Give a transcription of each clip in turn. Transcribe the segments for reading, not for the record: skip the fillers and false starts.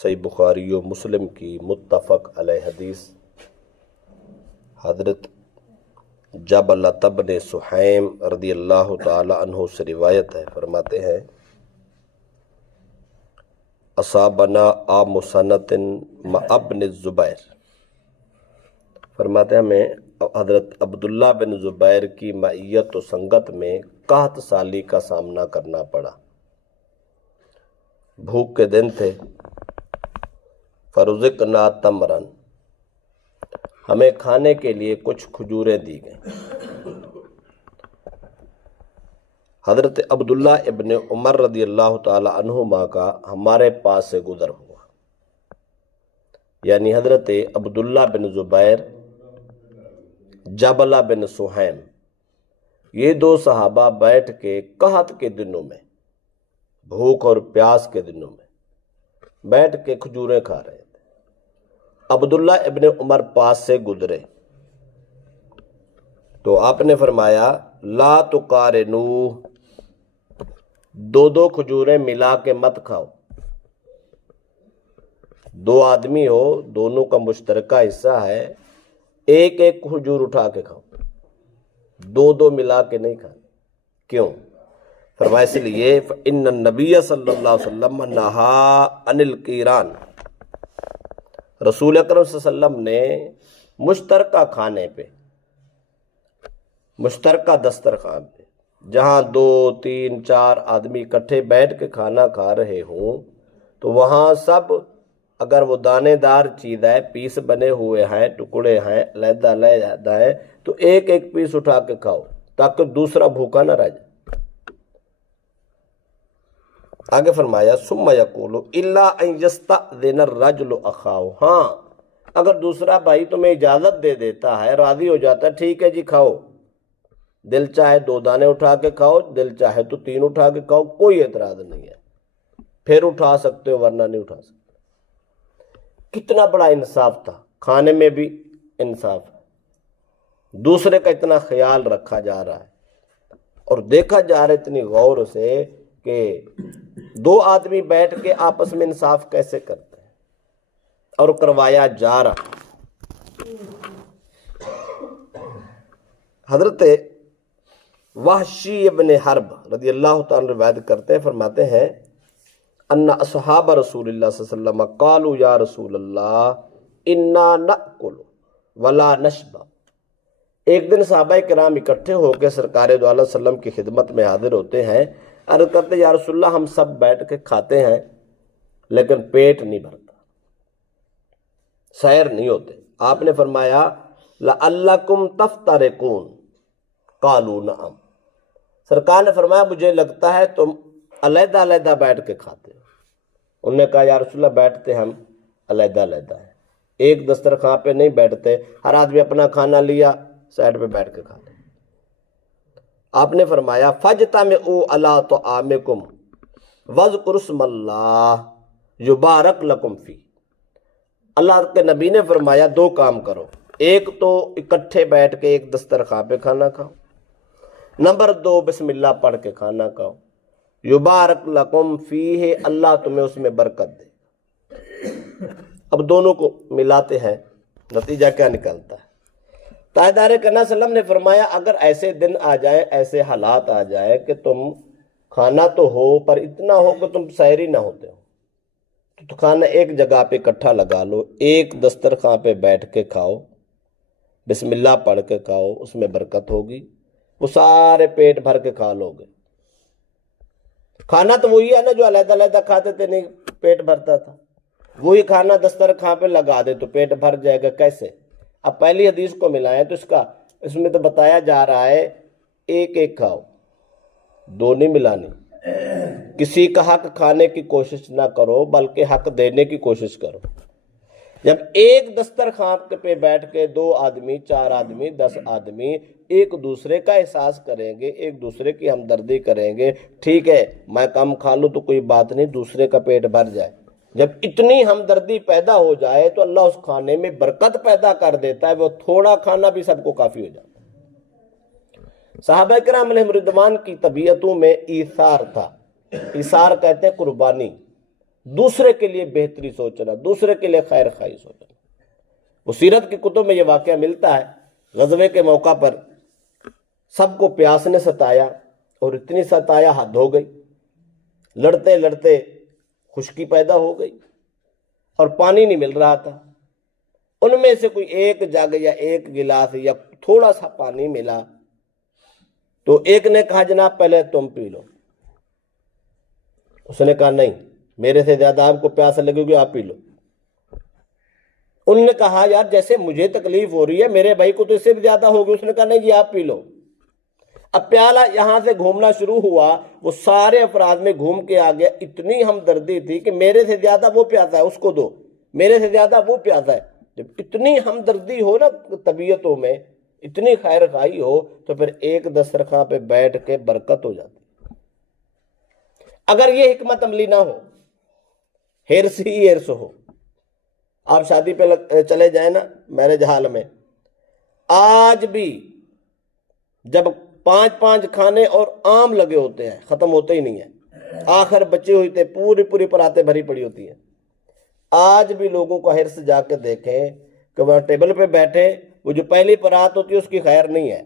صحیح بخاری و مسلم کی متفق علیہ حدیث حضرت جبلۃ بن سحیم رضی اللہ تعالی عنہ سے روایت ہے، فرماتے ہیں اصابنا عام سنۃ مع ابن الزبیر، فرماتے ہیں ہمیں حضرت عبداللہ بن زبیر کی معیت و سنگت میں 61 سالی کا سامنا کرنا پڑا۔ بھوک کے دن تھے، فرزقنا تمرن، ہمیں کھانے کے لیے کچھ کھجوریں دی گئیں۔ حضرت عبداللہ ابن عمر رضی اللہ تعالی عنہما کا ہمارے پاس سے گزر ہوا، یعنی حضرت عبداللہ بن زبیر، جبلہ بن سحیم، یہ دو صحابہ بیٹھ کے قحط کے دنوں میں، بھوک اور پیاس کے دنوں میں بیٹھ کے کھجوریں کھا رہے تھے۔ عبداللہ ابن عمر پاس سے گزرے تو آپ نے فرمایا لا تقارنو، دو کھجوریں ملا کے مت کھاؤ، دو آدمی ہو، دونوں کا مشترکہ حصہ ہے، ایک ایک کھجور اٹھا کے کھاؤ، دو ملا کے نہیں کھانے۔ کیوں؟ فرمایا اس لیے فإن النبی صلی اللہ علیہ وسلم نہا عن القیران، رسول اکرم صلی اللہ علیہ وسلم نے مشترکہ کھانے پہ، مشترکہ دسترخوان پہ، جہاں 2 3 4 آدمی اکٹھے بیٹھ کے کھانا کھا رہے ہوں تو وہاں سب اگر وہ دانے دار چیز ہے، پیس بنے ہوئے ہیں، ٹکڑے ہیں، علیحدہ علیحدہ ہیں، تو ایک ایک پیس اٹھا کے کھاؤ تاکہ دوسرا بھوکا نہ رہ جائے۔ آگے فرمایا ثم یقول الا ان یستأذن الرجل اخاہ، ہاں اگر دوسرا بھائی تمہیں اجازت دے دیتا ہے، راضی ہو جاتا ہے، ٹھیک ہے جی کھاؤ، دل چاہے 2 دانے اٹھا کے کھاؤ، دل چاہے تو 3 اٹھا کے کھاؤ، کوئی اعتراض نہیں ہے، پھر اٹھا سکتے ہو ورنہ نہیں اٹھا سکتے۔ کتنا بڑا انصاف تھا، کھانے میں بھی انصاف ہے، دوسرے کا اتنا خیال رکھا جا رہا ہے اور دیکھا جا رہا ہے اتنی غور سے کہ 2 آدمی بیٹھ کے آپس میں انصاف کیسے کرتے ہیں، اور کروایا جا رہا۔ حضرت وحشی ابن حرب رضی اللہ تعالی روایت کرتے ہیں، فرماتے ہیں ان اصحاب رسول اللہ صلی اللہ علیہ وسلم قالوا یا رسول اللہ انا نأکل ولا نشبع، ایک دن صحابہ کرام اکٹھے ہو کے سرکار دو علیہ وسلم کی خدمت میں حاضر ہوتے ہیں، عرض کرتے یا رسول اللہ ہم سب بیٹھ کے کھاتے ہیں لیکن پیٹ نہیں بھرتا، سیر نہیں ہوتے۔ آپ نے فرمایا لعلکم تفترقون، قالوا نعم، سرکار نے فرمایا مجھے لگتا ہے تم علیحدہ علیحدہ بیٹھ کے کھاتے ہو۔ انہوں نے کہا یا رسول اللہ بیٹھتے ہم علیحدہ علیحدہ ہیں، ایک دسترخوان پہ نہیں بیٹھتے، ہر آدمی اپنا کھانا لیا سائڈ پہ بیٹھ کے کھاتے۔ آپ نے فرمایا فاجتمعوا علی طعامکم واذکروا اسم اللہ یبارک لکم فی، اللہ کے نبی نے فرمایا 2 کام کرو، ایک تو اکٹھے بیٹھ کے ایک دسترخوان پہ کھانا کھاؤ، نمبر 2 بسم اللہ پڑھ کے کھانا کھاؤ، یبارک لکم فیہ، اللہ تمہیں اس میں برکت دے۔ اب دونوں کو ملاتے ہیں، نتیجہ کیا نکلتا ہے؟ تاجدار کرنا صلی اللہ علیہ وسلم نے فرمایا اگر ایسے دن آ جائیں، ایسے حالات آ جائیں کہ تم کھانا تو ہو پر اتنا ہو کہ تم سحری نہ ہوتے ہو، تو کھانا ایک جگہ پہ اکٹھا لگا لو، ایک دسترخوان پہ بیٹھ کے کھاؤ، بسم اللہ پڑھ کے کھاؤ، اس میں برکت ہوگی، وہ سارے پیٹ بھر کے کھا لو گے۔ کھانا تو وہی ہے نا جو علیحدہ علیحدہ کھاتے تھے نہیں پیٹ بھرتا تھا، وہی کھانا دسترخوان پہ لگا دے تو پیٹ بھر جائے گا۔ کیسے؟ اب پہلی حدیث کو ملائیں تو اس میں تو بتایا جا رہا ہے ایک ایک کھاؤ، 2 نہیں ملانی، کسی کا حق کھانے کی کوشش نہ کرو بلکہ حق دینے کی کوشش کرو۔ جب ایک دسترخوان پہ بیٹھ کے 2 آدمی 4 آدمی 10 آدمی ایک دوسرے کا احساس کریں گے، ایک دوسرے کی ہمدردی کریں گے، ٹھیک ہے میں کم کھا لوں تو کوئی بات نہیں، دوسرے کا پیٹ بھر جائے، جب اتنی ہمدردی پیدا ہو جائے تو اللہ اس کھانے میں برکت پیدا کر دیتا ہے، وہ تھوڑا کھانا بھی سب کو کافی ہو جاتا ہے۔ صحابہ کرام علیہم رضوان کی طبیعتوں میں ایثار تھا، ایثار کہتے ہیں قربانی، دوسرے کے لیے بہتری سوچنا، دوسرے کے لیے خیر خواہی سوچنا۔ وہ سیرت کی کتب میں یہ واقعہ ملتا ہے، غزوے کے موقع پر سب کو پیاس نے ستایا، اور اتنی ستایا حد ہو گئی، لڑتے لڑتے خشکی پیدا ہو گئی اور پانی نہیں مل رہا تھا۔ ان میں سے کوئی ایک جگ یا ایک گلاس یا تھوڑا سا پانی ملا، تو ایک نے کہا جناب پہلے تم پی لو۔ اس نے کہا نہیں، میرے سے زیادہ آپ کو پیاس لگے گی، آپ پی لو۔ انہوں نے کہا یار جیسے مجھے تکلیف ہو رہی ہے میرے بھائی کو تو اس سے بھی زیادہ ہوگی۔ اس نے کہا نہیں جی آپ پی لو۔ اب پیالہ یہاں سے گھومنا شروع ہوا، وہ سارے افراد میں گھوم کے آ گیا۔ اتنی ہمدردی تھی کہ میرے سے زیادہ وہ پیاسا ہے اس کو دو، میرے سے زیادہ وہ پیاسا ہے۔ جب اتنی ہمدردی ہو نا طبیعتوں میں، اتنی خیر خواہی ہو، تو پھر ایک دسترخوان پہ بیٹھ کے برکت ہو جاتی۔ اگر یہ حکمت عملی نہ ہو، ہرس ہی ہرس ہو، آپ شادی پہ چلے جائیں نا میرج ہال میں، آج بھی جب 5 کھانے اور آم لگے ہوتے ہیں، ختم ہوتے ہی نہیں ہیں، آخر بچے ہوئی تھے، پوری پراتیں بھری پڑی ہوتی ہیں، آج بھی لوگوں کو ہرس جا کے دیکھیں کہ وہ ٹیبل پہ بیٹھے، وہ جو پہلی پرات ہوتی ہے اس کی خیر نہیں ہے۔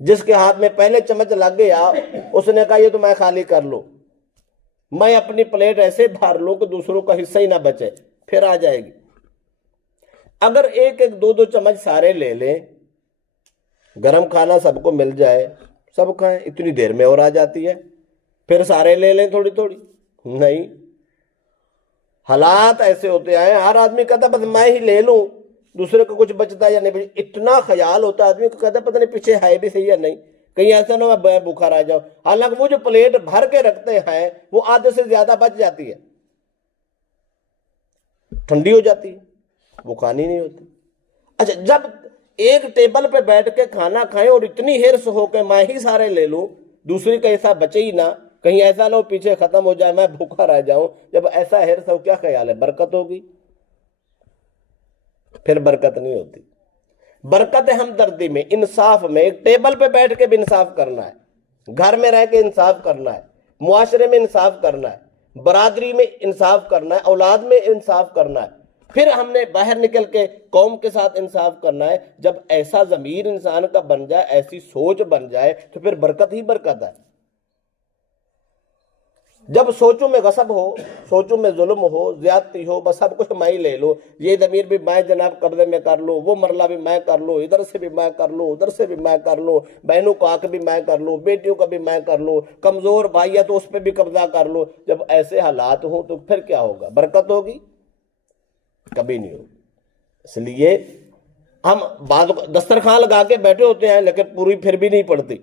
جس کے ہاتھ میں پہلے چمچ لگ گیا اس نے کہا یہ تو میں خالی کر لوں، میں اپنی پلیٹ ایسے بھر لوں کہ دوسروں کا حصہ ہی نہ بچے، پھر آ جائے گی۔ اگر ایک 2 چمچ سارے لے لیں، گرم کھانا سب کو مل جائے، سب کھائیں، اتنی دیر میں اور آ جاتی ہے، پھر سارے لے لیں تھوڑی تھوڑی، نہیں۔ حالات ایسے ہوتے ہیں، ہر آدمی کہتا بس میں ہی لے لوں، دوسرے کو کچھ بچتا یا نہیں، اتنا خیال ہوتا ہے آدمی کو، کہتا پتہ نہیں پیچھے ہے بھی صحیح یا نہیں، کہیں ایسا نہ میں بھوکا رہ جاؤں۔ حالانکہ وہ جو پلیٹ بھر کے رکھتے ہیں وہ آدھے سے زیادہ بچ جاتی ہے، ٹھنڈی ہو جاتی ہے، وہ کھانی نہیں ہوتی۔ اچھا، جب ایک ٹیبل پہ بیٹھ کے کھانا کھائیں اور اتنی ہرس ہو کہ میں ہی سارے لے لوں، دوسری کا ایسا بچے ہی نہ، کہیں ایسا نہ ہو پیچھے ختم ہو جائے میں بھوکا رہ جاؤں، جب ایسا ہرس ہو کیا خیال ہے برکت ہوگی؟ پھر برکت نہیں ہوتی۔ برکت ہے ہمدردی میں، انصاف میں۔ ایک ٹیبل پہ بیٹھ کے بھی انصاف کرنا ہے، گھر میں رہ کے انصاف کرنا ہے، معاشرے میں انصاف کرنا ہے، برادری میں انصاف کرنا ہے، اولاد میں انصاف کرنا ہے، پھر ہم نے باہر نکل کے قوم کے ساتھ انصاف کرنا ہے۔ جب ایسا ضمیر انسان کا بن جائے، ایسی سوچ بن جائے، تو پھر برکت ہی برکت ہے۔ جب سوچوں میں غصب ہو، سوچوں میں ظلم ہو، زیادتی ہو، بس سب کچھ میں ہی لے لوں، یہ ضمیر بھی میں جناب قبضے میں کر لوں، وہ مرلہ بھی میں کر لوں، ادھر سے بھی میں کر لوں، ادھر سے بھی میں کر لوں، بہنوں کا حق بھی میں کر لوں، بیٹیوں کا بھی میں کر لوں، کمزور بھائی ہے تو اس پہ بھی قبضہ کر لوں، جب ایسے حالات ہوں تو پھر کیا ہوگا؟ برکت ہوگی؟ کبھی نہیں ہوگی۔ اس لیے ہم دسترخوان لگا کے بیٹھے ہوتے ہیں لیکن پوری پھر بھی نہیں پڑتی۔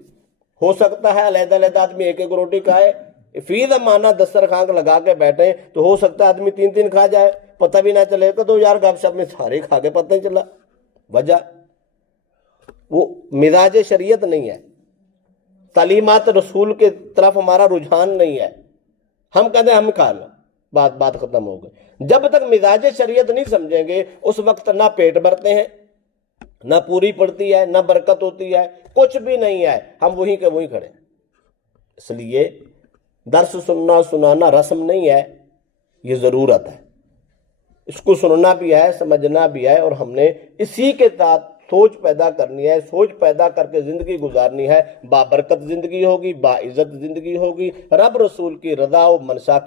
ہو سکتا ہے علیحدہ علیحدہ آدمی ایک روٹی کھائے، فی زمانہ دسترخوان لگا کے بیٹھے تو ہو سکتا ہے آدمی 3 کھا جائے، پتہ بھی نہ چلے کہ تو یار گپ شپ میں سارے کھا کے پتہ نہیں چلا۔ وجہ وہ مزاج شریعت نہیں ہے، تعلیمات رسول کے طرف ہمارا رجحان نہیں ہے۔ ہم کہتے ہیں ہم کھا لیں، بات ختم ہو گئی۔ جب تک مزاج شریعت نہیں سمجھیں گے اس وقت نہ پیٹ بھرتے ہیں، نہ پوری پڑتی ہے، نہ برکت ہوتی ہے، کچھ بھی نہیں ہے، ہم وہیں کے وہیں کھڑے۔ اس لیے درس سننا سنانا رسم نہیں ہے، یہ ضرورت ہے۔ اس کو سننا بھی ہے، سمجھنا بھی ہے، اور ہم نے اسی کے ساتھ سوچ پیدا کرنی ہے، سوچ پیدا کر کے زندگی گزارنی ہے۔ بابرکت زندگی ہوگی، باعزت زندگی ہوگی، رب رسول کی رضا و منشا